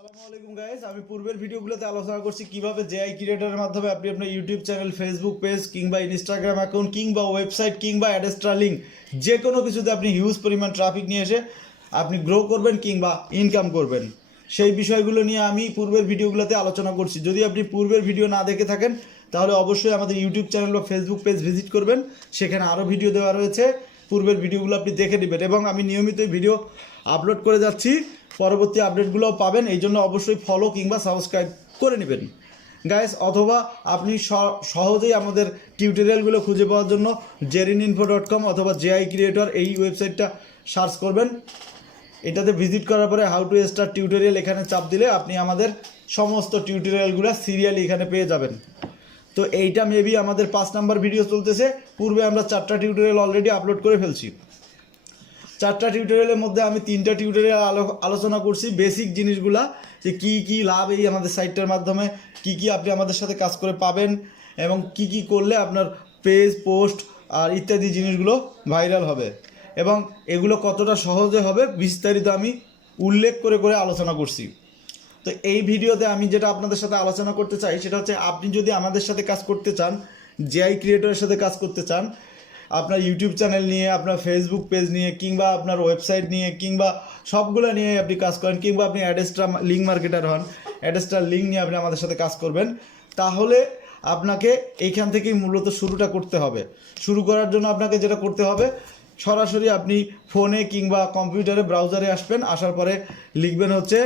আসসালামু আলাইকুম গাইস, আমি পূর্বের ভিডিওগুলোতে আলোচনা করছি কিভাবে জেআই ক্রিয়েটরের মাধ্যমে আপনি আপনার ইউটিউব চ্যানেল, ফেসবুক পেজ কিংবা ইনস্টাগ্রাম অ্যাকাউন্ট কিংবা ওয়েবসাইট কিংবা অ্যাডস্ট্রা লিঙ্ক যে কোনো কিছুতে আপনি হিউজ পরিমাণ ট্রাফিক নিয়ে এসে আপনি গ্রো করবেন কিংবা ইনকাম করবেন। সেই বিষয়গুলো নিয়ে আমি পূর্বের ভিডিওগুলোতে আলোচনা করছি। যদি আপনি পূর্বের ভিডিও না দেখে থাকেন তাহলে অবশ্যই আমাদের ইউটিউব চ্যানেল বা ফেসবুক পেজ ভিজিট করবেন, সেখানে আরও ভিডিও দেওয়া রয়েছে। পূর্বের ভিডিওগুলো আপনি দেখে নেবেন এবং আমি নিয়মিত ভিডিও আপলোড করে যাচ্ছি, পরবর্তী আপডেটগুলোও পাবেন। এই জন্য অবশ্যই ফলো কিংবা সাবস্ক্রাইব করে নেবেন গাইস। অথবা আপনি সহজেই আমাদের টিউটোরিয়ালগুলো খুঁজে পাওয়ার জন্য jerininfo.com অথবা জেআই ক্রিয়েটর এই ওয়েবসাইটটা সার্চ করবেন। এটাতে ভিজিট করার পরে হাউ টু স্টার্ট টিউটোরিয়াল এখানে চাপ দিলে আপনি আমাদের সমস্ত টিউটোরিয়ালগুলো সিরিয়ালি এখানে পেয়ে যাবেন। তো এইটা মেবি আমাদের 5 নাম্বার ভিডিও চলতেছে। পূর্বে আমরা 4টা টিউটোরিয়াল অলরেডি আপলোড করে ফেলছি। 4টা টিউটোরিয়ালের মধ্যে আমি 3টা টিউটোরিয়াল আলোচনা করছি বেসিক জিনিসগুলা, যে কি কি লাভ এই আমাদের সাইটটার মাধ্যমে, কি কি আপনি আমাদের সাথে কাজ করে পাবেন এবং কি কি করলে আপনার পেজ, পোস্ট আর ইত্যাদি জিনিসগুলো ভাইরাল হবে এবং এগুলো কতটা সহজে হবে বিস্তারিত আমি উল্লেখ করে করে আলোচনা করছি। তো এই ভিডিওতে আমি যেটা আপনাদের সাথে আলোচনা করতে চাই সেটা হচ্ছে, আপনি যদি আমাদের সাথে কাজ করতে চান, জেআই ক্রিয়েটরের সাথে কাজ করতে চান, আপনার ইউটিউব চ্যানেল নিয়ে, আপনার ফেসবুক পেজ নিয়ে কিংবা আপনার ওয়েবসাইট নিয়ে কিংবা সবগুলো নিয়ে আপনি কাজ করেন, কিংবা আপনি অ্যাডস্ট্রা লিঙ্ক মার্কেটার হন, অ্যাডস্ট্রা লিঙ্ক নিয়ে আপনি আমাদের সাথে কাজ করবেন, তাহলে আপনাকে এইখান থেকেই মূলত শুরুটা করতে হবে। শুরু করার জন্য আপনাকে যেটা করতে হবে, সরাসরি আপনি ফোনে কিংবা কম্পিউটারে ব্রাউজারে আসবেন, আসার পরে লিখবেন হচ্ছে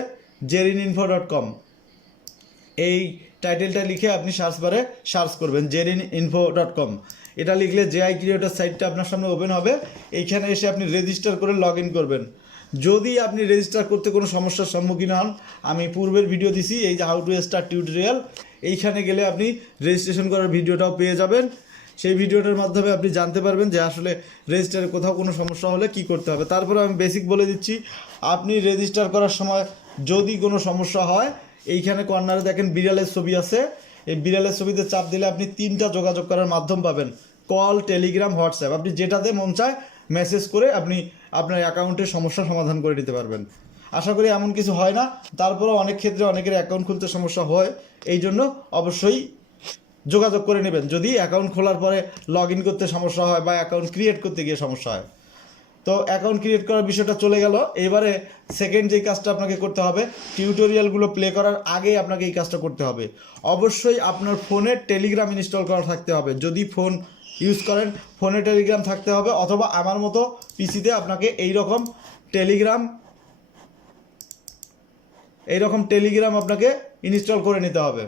jerininfo.com। এই টাইটেলটা লিখে আপনি সার্চ বারে সার্চ করবেন jerininfo.com। এটা লিখলে জেআই ক্রিয়েটর সাইটটা আপনার সামনে ওপেন হবে। এইখানে এসে আপনি রেজিস্টার করে লগ ইন করবেন। যদি আপনি রেজিস্টার করতে কোনো সমস্যার সম্মুখীন হন, আমি পূর্বের ভিডিও দিছি, এই যে হাউ টু স্টার্ট টিউটোরিয়াল, এইখানে গেলে আপনি রেজিস্ট্রেশন করার ভিডিওটাও পেয়ে যাবেন। সেই ভিডিওটার মাধ্যমে আপনি জানতে পারবেন যে আসলে রেজিস্টারে কোথাও কোনো সমস্যা হলে কি করতে হবে। তারপরে আমি বেসিক বলে দিচ্ছি, আপনি রেজিস্টার করার সময় যদি কোনো সমস্যা হয়, এইখানে কর্নারে দেখেন বিড়ালের ছবি আছে, এই বিড়ালের ছবিতে চাপ দিলে আপনি 3টা যোগাযোগ করার মাধ্যম পাবেন: কল, টেলিগ্রাম, হোয়াটসঅ্যাপ। আপনি যেটাতে মন চায় মেসেজ করে আপনি আপনার অ্যাকাউন্টের সমস্যা সমাধান করে দিতে পারবেন। আশা করি এমন কিছু হয় না, তারপরেও অনেক ক্ষেত্রে অনেকের অ্যাকাউন্ট খুলতে সমস্যা হয়। এই জন্য অবশ্যই যোগাযোগ করে নেবেন যদি অ্যাকাউন্ট খোলার পরে লগ ইন করতে সমস্যা হয় বা অ্যাকাউন্ট ক্রিয়েট করতে গিয়ে সমস্যা হয়। তো অ্যাকাউন্ট ক্রিয়েট করার বিষয়টা চলে গেল। এবারে সেকেন্ড যেই কাজটা আপনাকে করতে হবে, টিউটোরিয়ালগুলো প্লে করার আগে আপনাকে এই কাজটা করতে হবে। অবশ্যই আপনার ফোনে টেলিগ্রাম ইনস্টল করা থাকতে হবে। যদি ফোন ইউজ করেন, ফোনে টেলিগ্রাম থাকতে হবে, অথবা আমার মতো পিসিতে আপনাকে এইরকম টেলিগ্রাম আপনাকে ইনস্টল করে নিতে হবে।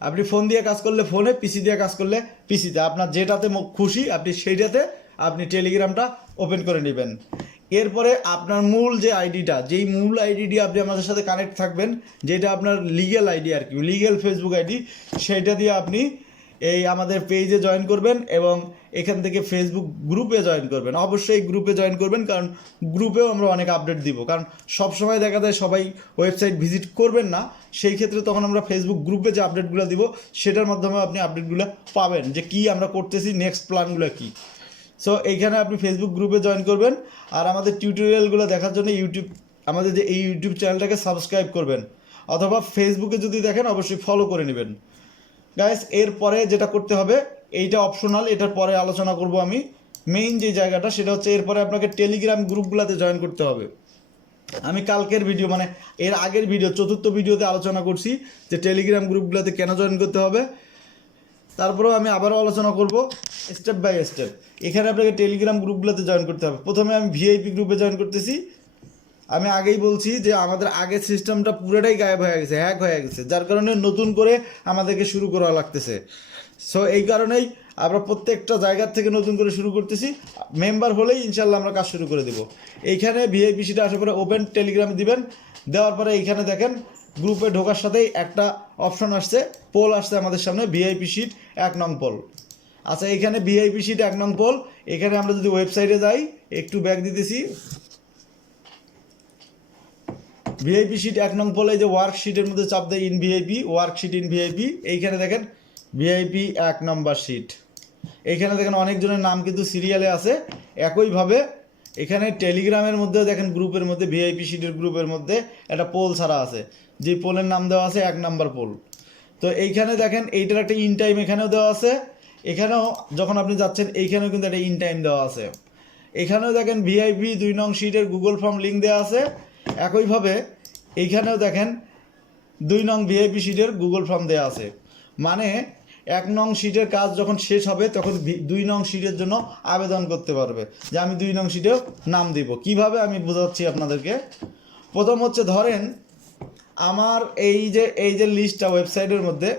আপনি ফোন দিয়ে কাজ করলে ফোনে, পিসি দিয়ে কাজ করলে পিসিতে, আপনার যেটাতে খুশি আপনি সেইটাতে আপনি টেলিগ্রামটা ওপেন করে নেবেন। এরপরে আপনার মূল যে আইডিটা, যেই মূল আইডি দিয়ে আপনি আমাদের সাথে কানেক্ট থাকবেন, যেটা আপনার লিগ্যাল আইডি আর কি, লিগ্যাল ফেসবুক আইডি, সেইটা দিয়ে আপনি এই আমাদের পেজে জয়েন করবেন এবং এখান থেকে ফেসবুক গ্রুপে জয়েন করবেন। অবশ্যই গ্রুপে জয়েন করবেন, কারণ গ্রুপেও আমরা অনেক আপডেট দিব। কারণ সবসময় দেখা যায় সবাই ওয়েবসাইট ভিজিট করবেন না, সেই ক্ষেত্রে তখন আমরা ফেসবুক গ্রুপে যে আপডেটগুলো দিব সেটার মাধ্যমে আপনি আপডেটগুলো পাবেন, যে কি আমরা করতেছি, নেক্সট প্ল্যানগুলো কী। সো এইখানে আপনি ফেসবুক গ্রুপে জয়েন করবেন আর আমাদের টিউটোরিয়ালগুলো দেখার জন্য আমাদের যে এই ইউটিউব চ্যানেলটাকে সাবস্ক্রাইব করবেন, অথবা ফেসবুকে যদি দেখেন অবশ্যই ফলো করে নেবেন গাইস। এরপরে যেটা করতে হবে, এইটা অপশনাল, এটার পরে আলোচনা করব আমি। মেইন যে জায়গাটা সেটা হচ্ছে, এরপরে আপনাকে টেলিগ্রাম গ্রুপগুলোতে জয়েন করতে হবে। আমি কালকের ভিডিও, মানে এর আগের ভিডিও, 4র্থ ভিডিওতে আলোচনা করছি যে টেলিগ্রাম গ্রুপগুলোতে কেন জয়েন করতে হবে। তারপরেও আমি আবারও আলোচনা করব স্টেপ বাই স্টেপ। এখানে আপনাকে টেলিগ্রাম গ্রুপগুলোতে জয়েন করতে হবে। প্রথমে আমি ভিআইপি গ্রুপে জয়েন করতেছি। আমি আগেই বলছি যে আমাদের আগের সিস্টেমটা পুরোটাই গায়েব হয়ে গেছে, হ্যাক হয়ে গেছে, যার কারণে নতুন করে আমাদেরকে শুরু করা লাগতেছে। সো এই কারণেই আমরা প্রত্যেকটা জায়গার থেকে নতুন করে শুরু করতেছি। মেম্বার হলেই ইনশাল্লাহ আমরা কাজ শুরু করে দেবো। এইখানে ভিআইপি সিটে আসার পরে ওপেন টেলিগ্রামে দিবেন। দেওয়ার পরে এইখানে দেখেন গ্রুপে ঢোকার সাথেই একটা অপশন আসছে, পোল আসছে আমাদের সামনে, ভিআইপি সিট 1 নং পোল। আচ্ছা, এখানে ভিআইপি সিট 1 নং পোল। এখানে আমরা যদি ওয়েবসাইটে যাই, একটু ব্যাক দিতেছি, ভিআইপি সিট 1 নং পোল, এই যে ওয়ার্কশিটের মধ্যে চাপ দেয় in VIP, worksheet in VIP. এইখানে দেখেন ভিআইপি 1 নম্বর সিট। এইখানে দেখেন অনেকজনের নাম কিন্তু সিরিয়ালে আছে। একইভাবে এখানে টেলিগ্রামের মধ্যে দেখেন গ্রুপের মধ্যে ভিআইপি শিটের গ্রুপের মধ্যে একটা পোল ছাড়া আছে, যে পোলের নাম দেওয়া আছে 1 নাম্বার পোল। তো এইখানে দেখেন এইটার একটা ইন টাইম এখানেও দেওয়া আছে, এখানেও যখন আপনি যাচ্ছেন এইখানেও কিন্তু একটা ইন টাইম দেওয়া আছে। এখানেও দেখেন ভিআইপি 2 নং শিটের গুগল ফর্ম লিঙ্ক দেওয়া আছে। একইভাবে এইখানেও দেখেন 2 নং ভিআইপি শিটের গুগল ফর্ম দেওয়া আছে। মানে 1 নং শিটের কাজ যখন শেষ হবে তখন 2 নং শিটের জন্য আবেদন করতে পারবে যে আমি 2 নং শিটেও নাম দিব। কিভাবে আমি বোঝাচ্ছি আপনাদেরকে। প্রথম হচ্ছে ধরেন আমার এই যে লিস্টটা ওয়েবসাইটের মধ্যে,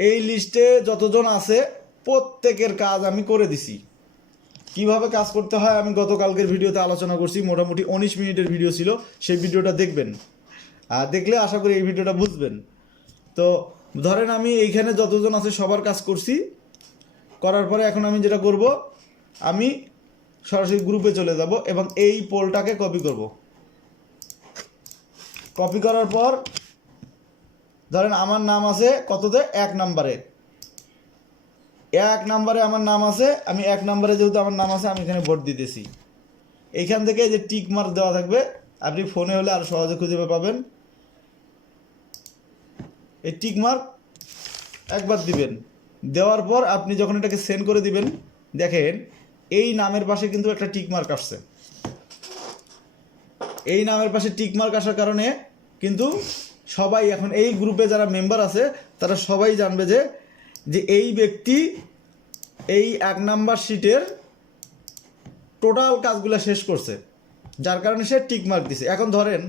এই লিস্টে যতজন আছে প্রত্যেকের কাজ আমি করে দিছি। কিভাবে কাজ করতে হয় আমি গতকালকের ভিডিওতে আলোচনা করছি, মোটামুটি 19 মিনিটের ভিডিও ছিল, সেই ভিডিওটা দেখবেন। আর দেখলে আশা করি এই ভিডিওটা বুঝবেন। তো ধরেন আমি এইখানে যতজন আছে সবার কাজ করছি, করার পরে এখন আমি যেটা করব, আমি সরাসরি গ্রুপে চলে যাব এবং এই পোলটাকে কপি করব। কপি করার পর ধরেন আমার নাম আছে কততে, 1 নাম্বারে। 1 নাম্বারে আমার নাম আছে, আমি 1 নাম্বারে যেহেতু আমার নাম আছে আমি এখানে ভোট দিতেছি। এইখান থেকে যে টিক মার্ক দেওয়া থাকবে, আপনি ফোনে হলে আরও সহজে খুঁজে পাবেন। এই টিক মার্ক একবার দিবেন, দেওয়ার পর আপনি যখন এটাকে সেন্ড করে দিবেন, দেখেন এই নামের পাশে কিন্তু একটা টিক মার্ক আসছে। এই নামের পাশে টিক মার্ক আসার কারণে কিন্তু সবাই এখন এই গ্রুপে যারা মেম্বার আছে তারা সবাই জানবে যে এই ব্যক্তি এই 1 নাম্বার শিটের টোটাল কাজগুলো শেষ করছে, যার কারণে সে টিক মার্ক দিছে। এখন ধরেন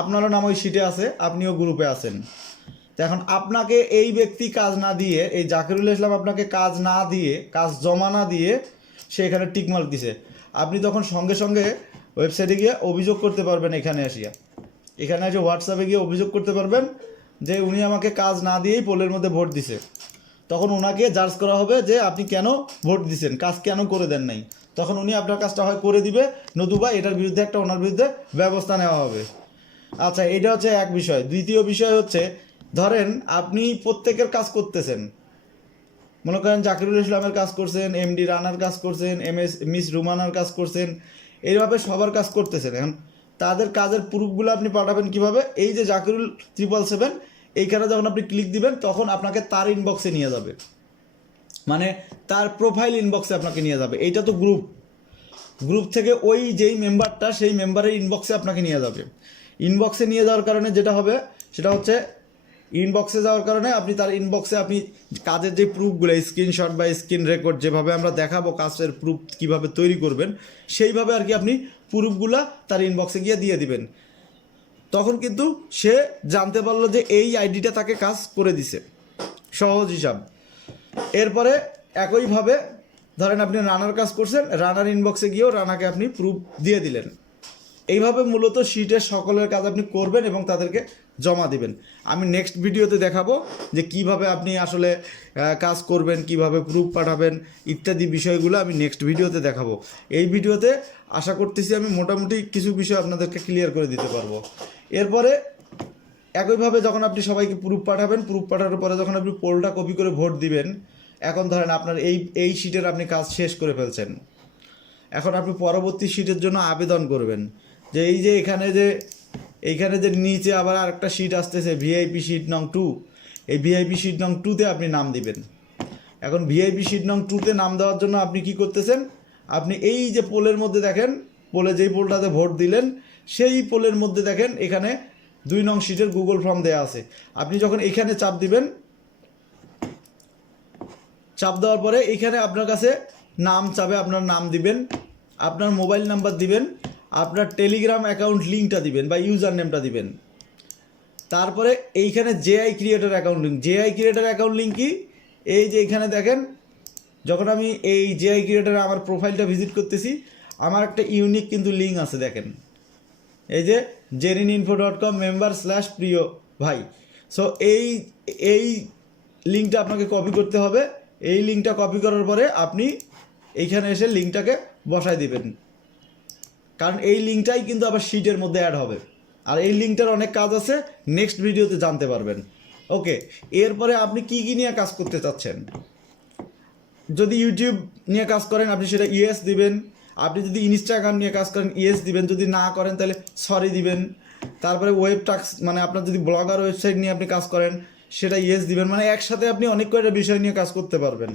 আপনারও নাম ওই শিটে আছে, আপনিও গ্রুপে আছেন। তো এখন আপনাকে এই ব্যক্তি কাজ না দিয়ে, এই জাকিরুল ইসলাম আপনাকে কাজ না দিয়ে, কাজ জমা না দিয়ে সে এখানে টিক মার্ক দিছে। আপনি তখন সঙ্গে সঙ্গে ওয়েবসাইটে গিয়ে অভিযোগ করতে পারবেন। এখানে এসে হোয়াটসঅ্যাপে গিয়ে অভিযোগ করতে পারবেন যে উনি আমাকে কাজ না দিয়েই পোলের মধ্যে ভোট দিছে। তখন ওনাকে জাজ করা হবে যে আপনি কেন ভোট দিছেন, কাজ কেন করে দেন নাই। তখন উনি আপনার কাজটা হয় করে দিবে, নতুবা এটার বিরুদ্ধে একটা ওনার বিরুদ্ধে ব্যবস্থা নেওয়া হবে। আচ্ছা, এটা হচ্ছে এক বিষয়। দ্বিতীয় বিষয় হচ্ছে ধরেন আপনি প্রত্যেকের কাজ করতেছেন, মনে করেন জাকিরুল ইসলামের কাজ করছেন, এমডি রানার কাজ করছেন, মিস রুমানার কাজ করছেন, এইভাবে সবার কাজ করতেছেন। এখন তাদের কাজের প্রুফগুলো আপনি পাঠাবেন কিভাবে, এই যে জাকিরুল 777 এইখানে যখন আপনি ক্লিক দিবেন তখন আপনাকে তার ইনবক্সে নিয়ে যাবে, মানে তার প্রোফাইল ইনবক্সে আপনাকে নিয়ে যাবে। এইটা তো গ্রুপ থেকে ওই যেই মেম্বারটা সেই মেম্বারের ইনবক্সে আপনাকে নিয়ে যাবে। ইনবক্সে নিয়ে যাওয়ার কারণে যেটা হবে সেটা হচ্ছে, ইনবক্সে যাওয়ার কারণে আপনি তার ইনবক্সে আপনি কাজের যে প্রুফগুলো, স্ক্রিনশট বা স্ক্রিন রেকর্ড যেভাবে আমরা দেখাবো কাজের প্রুফ কীভাবে তৈরি করবেন, সেইভাবে আর কি আপনি প্রুফগুলা তার ইনবক্সে গিয়ে দিয়ে দিবেন। তখন কিন্তু সে জানতে পারলো যে এই আইডিটা তাকে কাজ করে দিছে, সহজ হিসাব। এরপরে একইভাবে ধরেন আপনি রানার কাজ করছেন, রানার ইনবক্সে গিয়েও রানাকে আপনি প্রুফ দিয়ে দিলেন। এইভাবে মূলত শিটের সকলের কাজ আপনি করবেন এবং তাদেরকে জমা দিবেন। আমি নেক্সট ভিডিওতে দেখাবো যে কিভাবে আপনি আসলে কাজ করবেন, কিভাবে প্রুফ পাঠাবেন ইত্যাদি বিষয়গুলো আমি নেক্সট ভিডিওতে দেখাবো। এই ভিডিওতে আশা করতেছি আমি মোটামুটি কিছু বিষয় আপনাদেরকে ক্লিয়ার করে দিতে পারবো। এরপরে একইভাবে যখন আপনি সবাইকে প্রুফ পাঠাবেন, প্রুফ পাঠানোর পরে যখন আপনি পোলটা কপি করে ভোট দিবেন, এখন ধরেন আপনার এই শিটের আপনি কাজ শেষ করে ফেলছেন। এখন আপনি পরবর্তী শিটের জন্য আবেদন করবেন। যে এইখানে যে নিচে আবার আরেকটা শিট আসতেছে ভিআইপি শিট নং 2, এই ভিআইপি শিট নং 2-তে আপনি নাম দিবেন। এখন ভিআইপি শিট নং 2-তে নাম দেওয়ার জন্য আপনি কি করতেছেন, আপনি এই যে পোলের মধ্যে দেখেন, যেই পোলটাতে ভোট দিলেন সেই পোলের মধ্যে দেখেন এখানে 2 নং শিটের গুগল ফর্ম দেওয়া আছে। আপনি যখন এখানে চাপ দিবেন, চাপ দেওয়ার পরে এইখানে আপনার কাছে নাম চাবে, আপনার নাম দিবেন, আপনার মোবাইল নাম্বার দিবেন, আপনার টেলিগ্রাম অ্যাকাউন্ট লিঙ্কটা দিবেন বা ইউজার নেমটা দিবেন। তারপরে এইখানে JI creator account link. JI creator account link কি, এই যে এখানে দেখেন যখন আমি এই জেআই ক্রিয়েটরে আমার প্রোফাইলটা ভিজিট করতেছি, আমার একটা ইউনিক কিন্তু লিঙ্ক আছে দেখেন, এই যে jerininfo.com member/প্রিয় ভাই। সো এই লিঙ্কটা আপনাকে কপি করতে হবে। এই লিঙ্কটা কপি করার পরে আপনি এইখানে এসে লিঙ্কটাকে বসায় দিবেন, কারণ এই লিঙ্কটাই কিন্তু আবার শিটের মধ্যে অ্যাড হবে। আর এই লিঙ্কটার অনেক কাজ আছে, নেক্সট ভিডিওতে জানতে পারবেন। ওকে, এরপরে আপনি কি নিয়ে কাজ করতে চাচ্ছেন। যদি ইউটিউব নিয়ে কাজ করেন আপনি সেটা ইয়েস দিবেন, আপনি যদি ইনস্টাগ্রাম নিয়ে কাজ করেন ইয়েস দিবেন, যদি না করেন তাহলে সরি দিবেন। তারপরে ওয়েব টাস্ক মানে আপনার যদি ব্লগার ওয়েবসাইট নিয়ে আপনি কাজ করেন সেটা ইয়েস দিবেন। মানে একসাথে আপনি অনেক কয়টা বিষয় নিয়ে কাজ করতে পারবেন।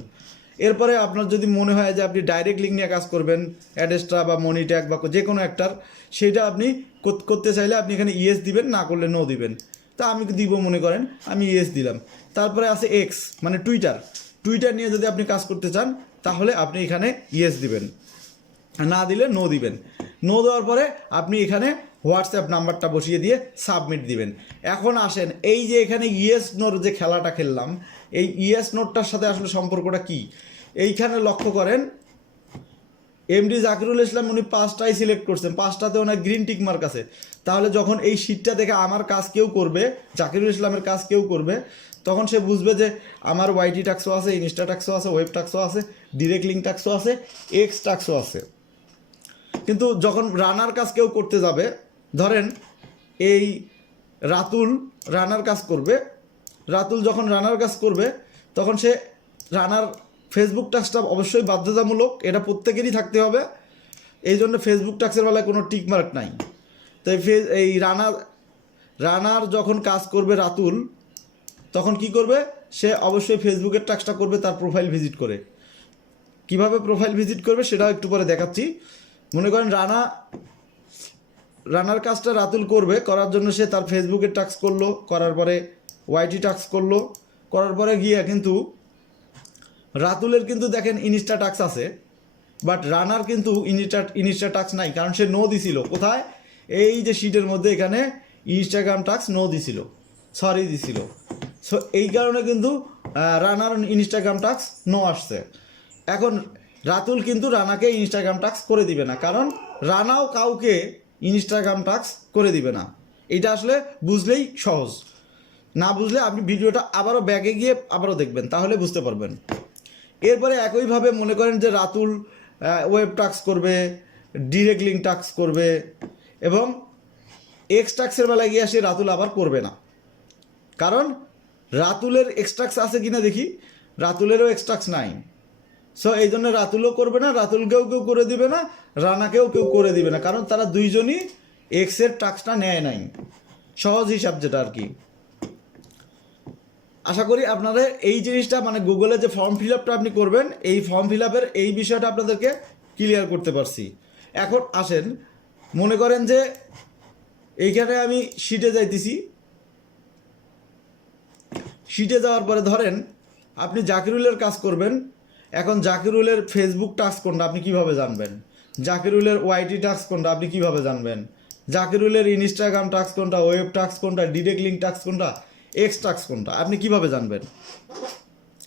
এরপরে আপনার যদি মনে হয় যে আপনি ডাইরেক্ট লিঙ্ক নিয়ে কাজ করবেন, অ্যাডেস্ট্রা বা মনিট্যাগ বা যে কোনো একটার, সেটা আপনি করতে চাইলে আপনি এখানে ইয়েস দিবেন, না করলে নো দিবেন। তা আমি দিব, মনে করেন আমি ইয়েস দিলাম। তারপরে আছে এক্স মানে টুইটার নিয়ে যদি আপনি কাজ করতে চান তাহলে আপনি এখানে ইয়েস দিবেন, না দিলে নো দিবেন। নো দেওয়ার পরে আপনি এখানে হোয়াটসঅ্যাপ নাম্বারটা বসিয়ে দিয়ে সাবমিট দিবেন। এখন আসেন, এই যে এখানে ইয়েস নোর যে খেলাটা খেললাম, এই ইয়েস নোটটার সাথে আসলে সম্পর্কটা কি এইখানে লক্ষ্য করেন। এমডি জাকিরুল ইসলাম উনি 5টাই সিলেক্ট করছেন, 5টাতে ওনার গ্রিন টিক মার্ক আছে। তাহলে যখন এই শিটটা দেখে আমার কাজ কেউ করবে, জাকিরুল ইসলামের কাজ কেউ করবে, তখন সে বুঝবে যে আমার ওয়াইটি টাক্সও আছে, ইনস্টা টাক্সও আছে, ওয়েব টাক্সও আছে, ডিরেক্ট লিঙ্ক টাক্সও আছে, এক্স টাক্সও আছে। কিন্তু যখন রানার কাজ কেউ করতে যাবে, ধরেন এই রাতুল রানার কাজ করবে, রাতুল যখন রানার কাজ করবে তখন সে রানার ফেসবুক টাক্সটা অবশ্যই বাধ্যতামূলক, এটা প্রত্যেকেরই থাকতে হবে। এই জন্য ফেসবুক টাক্সের বেলায় কোনো টিকমার্ক নাই। তো এই রানার যখন কাজ করবে রাতুল, তখন কি করবে, সে অবশ্যই ফেসবুকের টাক্সটা করবে তার প্রোফাইল ভিজিট করে। কিভাবে প্রোফাইল ভিজিট করবে সেটাও একটু পরে দেখাচ্ছি। মনে করেন রানার কাজটা রাতুল করবে, করার জন্য সে তার ফেসবুকের টাক্স করলো, করার পরে ওয়াইটি টাক্স করলো, করার পরে গিয়ে কিন্তু রাতুলের কিন্তু দেখেন ইনস্টা টাক্স আছে, বাট রানার কিন্তু ইনস্টা টাক্স নাই, কারণ সে নো দিছিল। কোথায়? এই যে শিটের মধ্যে এখানে ইনস্টাগ্রাম টাক্স নো দিছিল, সরি দিছিল। সো এই কারণে কিন্তু রানার ইনস্টাগ্রাম টাক্স নো আসছে। এখন রাতুল কিন্তু রানাকে ইনস্টাগ্রাম টাক্স করে দিবে না, কারণ রানাও কাউকে ইনস্টাগ্রাম টাক্স করে দিবে না। এটা আসলে বুঝলেই সহজ, না বুঝলে আপনি ভিডিওটা আবারও ব্যাকে গিয়ে আবারও দেখবেন, তাহলে বুঝতে পারবেন। এরপরে একইভাবে মনে করেন যে রাতুল ওয়েব টাক্স করবে, ডিরেক্ট লিঙ্ক টাক্স করবে, এবং এক্স টাক্সের বেলায় গিয়ে সে রাতুল আবার করবে না, কারণ রাতুলের এক্স টাক্স আছে কিনা দেখি, রাতুলেরও এক্স টাক্স নাই। সো এই জন্য রাতুলও করবে না, রাতুলকেও কেউ করে দিবে না, রানাকেও কেউ করে দিবে না, কারণ তারা দুইজনই এক্সের টাক্সটা নেয় নাই। সহজ হিসাব যেটা আর কি। আশা করি আপনাদের এই জিনিসটা মানে গুগলে যে ফর্ম ফিল আপটা আপনি করবেন, এই ফর্ম ফিল আপের এই বিষয়টা আপনাদেরকে ক্লিয়ার করতে পারছি। এখন আসেন, মনে করেন যে এইখানে আমি শিটে যাইতেছি, শিটে যাওয়ার পরে ধরেন আপনি জাকিরুলের কাজ করবেন। এখন জাকিরুলের ফেসবুক টাস্ক কোনটা আপনি কিভাবে জানবেন? জাকিরুলের ওয়াইটি টাস্ক কোনটা আপনি কিভাবে জানবেন? জাকিরুলের ইনস্টাগ্রাম টাস্ক কোনটা, ওয়েব টাস্ক কোনটা, ডিরেক্ট লিঙ্ক টাস্ক কোনটা, এক্স টাস্ক কোনটা আপনি কিভাবে জানবেন?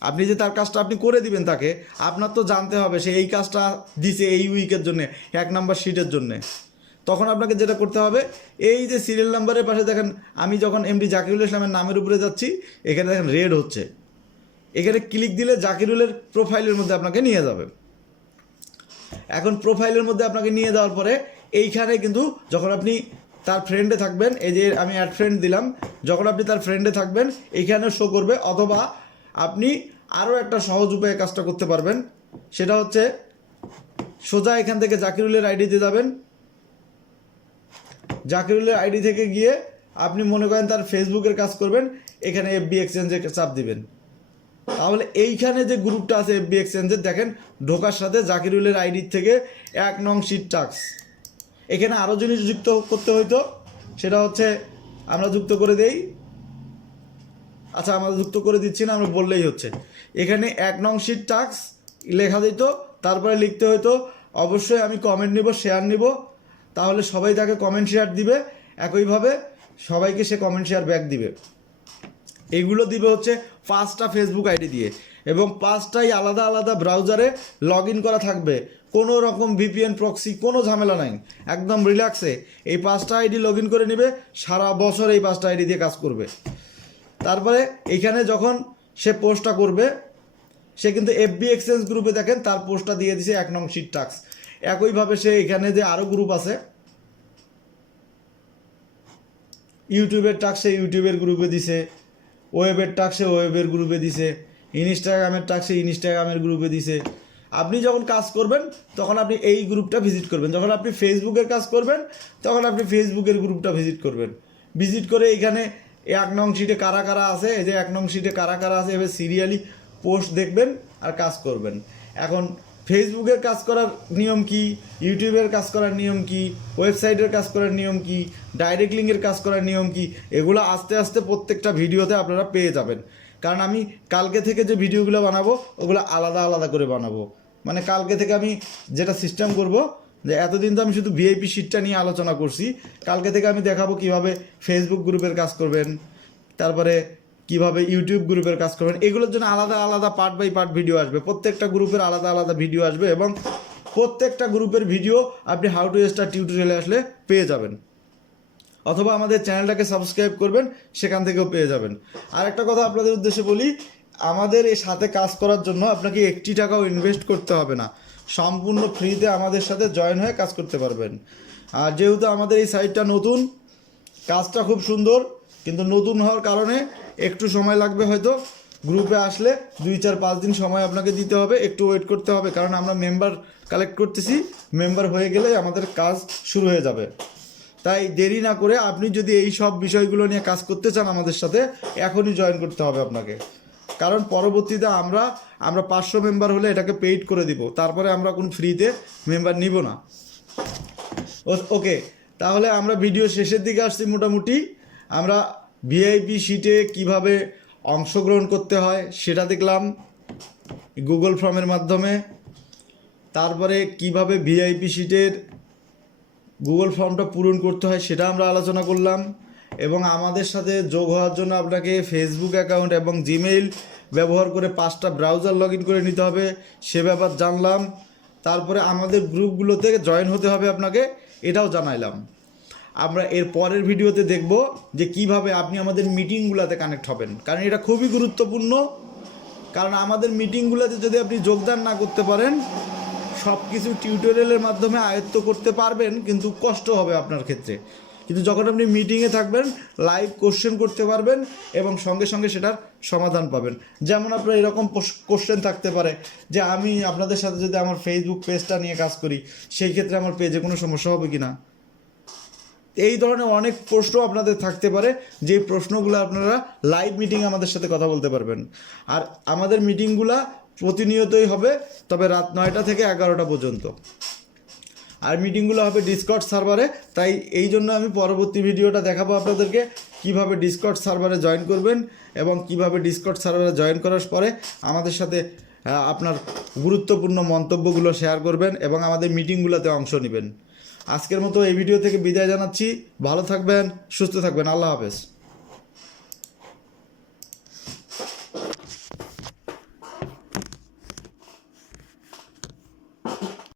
আপনি যে তার কাজটা আপনি করে দিবেন তাকে, আপনার তো জানতে হবে সে এই কাজটা দিছে এই উইকের জন্য, 1 নাম্বার শিটের জন্যে। তখন আপনাকে যেটা করতে হবে, এই যে সিরিয়াল নাম্বারের পাশে দেখেন, আমি যখন এমডি জাকিরুল ইসলামের নামের উপরে যাচ্ছি, এখানে দেখেন রেড হচ্ছে, এখানে ক্লিক দিলে জাকিরুলের প্রোফাইলের মধ্যে আপনাকে নিয়ে যাবে। এখন প্রোফাইলের মধ্যে আপনাকে নিয়ে যাওয়ার পরে এইখানে কিন্তু যখন আপনি তার ফ্রেন্ডে থাকবেন, এই যে আমি অ্যাড ফ্রেন্ড দিলাম, যখন আপনি তার ফ্রেন্ডে থাকবেন এইখানে শো করবে। অথবা আপনি আরও একটা সহজ উপায়ে কাজটা করতে পারবেন, সেটা হচ্ছে সোজা এখান থেকে জাকিরুলের আইডিতে যাবেন, জাকিরুলের আইডি থেকে গিয়ে আপনি মনে করেন তার ফেসবুকের কাজ করবেন, এখানে এফবি এক্সচেঞ্জে চাপ দিবেন। তাহলে এইখানে যে গ্রুপটা আছে এফবি এক্সচেঞ্জের, দেখেন ঢোকার সাথে জাকিরুলের আইডি থেকে 1 নং শিট টাক্স। এখানে আরও জিনিস যুক্ত করতে হইতো, সেটা হচ্ছে আমরা যুক্ত করে দেই। আচ্ছা, আমরা যুক্ত করে দিচ্ছি না, আমরা বললেই হচ্ছে। এখানে 1 নং শিট টাক্স লেখা দিত, তারপরে লিখতে হইতো অবশ্যই আমি কমেন্ট নিব, শেয়ার নিব, তাহলে সবাই তাকে কমেন্ট শেয়ার দিবে, একইভাবে সবাইকে সে কমেন্ট শেয়ার ব্যাক দিবে। এগুলো দিবে হচ্ছে 5টা ফেসবুক আইডি দিয়ে, এবং 5টাই আলাদা আলাদা ব্রাউজারে লগ ইন করা থাকবে। কোনো রকম ভিপিএন প্রক্সি কোনো ঝামেলা নাই, একদম রিল্যাক্সে এই 5টা আইডি লগ ইন করে নেবে, সারা বছর এই 5টা আইডি দিয়ে কাজ করবে। তারপরে এইখানে যখন সে পোস্টটা করবে, সে কিন্তু এফবি এক্সচেঞ্জ গ্রুপে দেখেন তার পোস্টটা দিয়ে দিছে 1 নং শিট টাক্স। একইভাবে সে এখানে যে আরও গ্রুপ আছে, ইউটিউবের টাক্সে ইউটিউবের গ্রুপে দিছে, ওয়েবের টাক্সে ওয়েবের গ্রুপে দিছে, ইনস্টাগ্রামের টাক্সে ইনস্টাগ্রামের গ্রুপে দিছে। আপনি যখন কাজ করবেন তখন আপনি এই গ্রুপটা ভিজিট করবেন, যখন আপনি ফেসবুকের কাজ করবেন তখন আপনি ফেসবুকের গ্রুপটা ভিজিট করবেন। ভিজিট করে এখানে 1 নং শিটে কারা কারা আছে, এই যে 1 নং শিটে কারা কারা আছে, এবার সিরিয়ালি পোস্ট দেখবেন আর কাজ করবেন। এখন ফেসবুকের কাজ করার নিয়ম কি, ইউটিউবের কাজ করার নিয়ম কি, ওয়েবসাইটের কাজ করার নিয়ম কি, ডাইরেক্ট লিঙ্কের কাজ করার নিয়ম কি, এগুলো আস্তে আস্তে প্রত্যেকটা ভিডিওতে আপনারা পেয়ে যাবেন। কারণ আমি কালকে থেকে যে ভিডিওগুলো বানাবো ওগুলো আলাদা আলাদা করে বানাবো। মানে কালকে থেকে আমি যেটা সিস্টেম করব, যে এতদিন তো আমি শুধু ভিআইপি শিটটা নিয়ে আলোচনা করছি, কালকে থেকে আমি দেখাবো কিভাবে ফেসবুক গ্রুপের কাজ করবেন, তারপরে কিভাবে ইউটিউব গ্রুপের কাজ করবেন। এগুলোর জন্য আলাদা আলাদা পার্ট বাই পার্ট ভিডিও আসবে, প্রত্যেকটা গ্রুপের আলাদা আলাদা ভিডিও আসবে, এবং প্রত্যেকটা গ্রুপের ভিডিও আপনি হাউ টু স্টার্ট টিউটোরিয়ালে আসলে পেয়ে যাবেন, অথবা আমাদের চ্যানেলটাকে সাবস্ক্রাইব করবেন, সেখান থেকেও পেয়ে যাবেন। আর একটা কথা আপনাদের উদ্দেশ্যে বলি, আমাদের এই সাথে কাজ করার জন্য আপনাকে 1 টাকাও ইনভেস্ট করতে হবে না, সম্পূর্ণ ফ্রিতে আমাদের সাথে জয়েন হয়ে কাজ করতে পারবেন। আর যেহেতু আমাদের এই সাইটটা নতুন, কাজটা খুব সুন্দর, কিন্তু নতুন হওয়ার কারণে একটু সময় লাগবে হয়তো। গ্রুপে আসলে 2-4-5 দিন সময় আপনাকে দিতে হবে, একটু ওয়েট করতে হবে, কারণ আমরা মেম্বার কালেক্ট করতেছি, মেম্বার হয়ে গেলে আমাদের কাজ শুরু হয়ে যাবে। তাই দেরি না করে আপনি যদি এই সব বিষয়গুলো নিয়ে কাজ করতে চান আমাদের সাথে, এখনই জয়েন করতে হবে আপনাকে। কারণ পরবর্তীতে আমরা 500 মেম্বার হলে এটাকে পেইড করে দিব, তারপরে আমরা কোনো ফ্রিতে মেম্বার নিব না। ওকে, তাহলে আমরা ভিডিও শেষের দিকে আসছি। মোটামুটি আমরা ভিআইপি শিটে কিভাবে অংশগ্রহণ করতে হয় সেটা দেখলাম গুগল ফর্মের মাধ্যমে। তারপরে কিভাবে ভিআইপি শিটের গুগল ফর্মটা পূরণ করতে হয় সেটা আমরা আলোচনা করলাম, এবং আমাদের সাথে যোগ হওয়ার জন্য আপনাকে ফেসবুক অ্যাকাউন্ট এবং জিমেইল ব্যবহার করে 5টা ব্রাউজার লগ ইন করে নিতে হবে, সে ব্যাপার জানলাম। তারপরে আমাদের গ্রুপগুলোতে জয়েন হতে হবে আপনাকে, এটাও জানাইলাম। আমরা এর পরের ভিডিওতে দেখব যে কিভাবে আপনি আমাদের মিটিংগুলোতে কানেক্ট হবেন, কারণ এটা খুবই গুরুত্বপূর্ণ। কারণ আমাদের মিটিংগুলোতে যদি আপনি যোগদান না করতে পারেন, সব কিছু টিউটোরিয়ালের মাধ্যমে আয়ত্ত করতে পারবেন, কিন্তু কষ্ট হবে আপনার ক্ষেত্রে। কিন্তু যখন আপনি মিটিংয়ে থাকবেন, লাইভ কোশ্চেন করতে পারবেন এবং সঙ্গে সঙ্গে সেটার সমাধান পাবেন। যেমন আপনার এরকম কোশ্চেন থাকতে পারে যে আমি আপনাদের সাথে যদি আমার ফেসবুক পেজটা নিয়ে কাজ করি, সেই ক্ষেত্রে আমার পেজে কোনো সমস্যা হবে কি না। এই ধরনের অনেক প্রশ্ন আপনাদের থাকতে পারে, যে প্রশ্নগুলো আপনারা লাইভ মিটিং আমাদের সাথে কথা বলতে পারবেন। আর আমাদের মিটিংগুলা প্রতিনিয়তই হবে, তবে রাত 9টা থেকে 11টা পর্যন্ত। আর মিটিংগুলো হবে ডিসকর্ড সার্ভারে। তাই এই জন্য আমি পরবর্তী ভিডিওটা দেখাবো আপনাদেরকে কিভাবে ডিসকর্ড সার্ভারে জয়েন করবেন, এবং কিভাবে ডিসকর্ড সার্ভারে জয়েন করার পরে আমাদের সাথে আপনার গুরুত্বপূর্ণ মন্তব্যগুলো শেয়ার করবেন এবং আমাদের মিটিংগুলোতে অংশ নেবেন। আজকের মতো এই ভিডিও থেকে বিদায় জানাচ্ছি। ভালো থাকবেন, সুস্থ থাকবেন। আল্লাহ হাফেজ।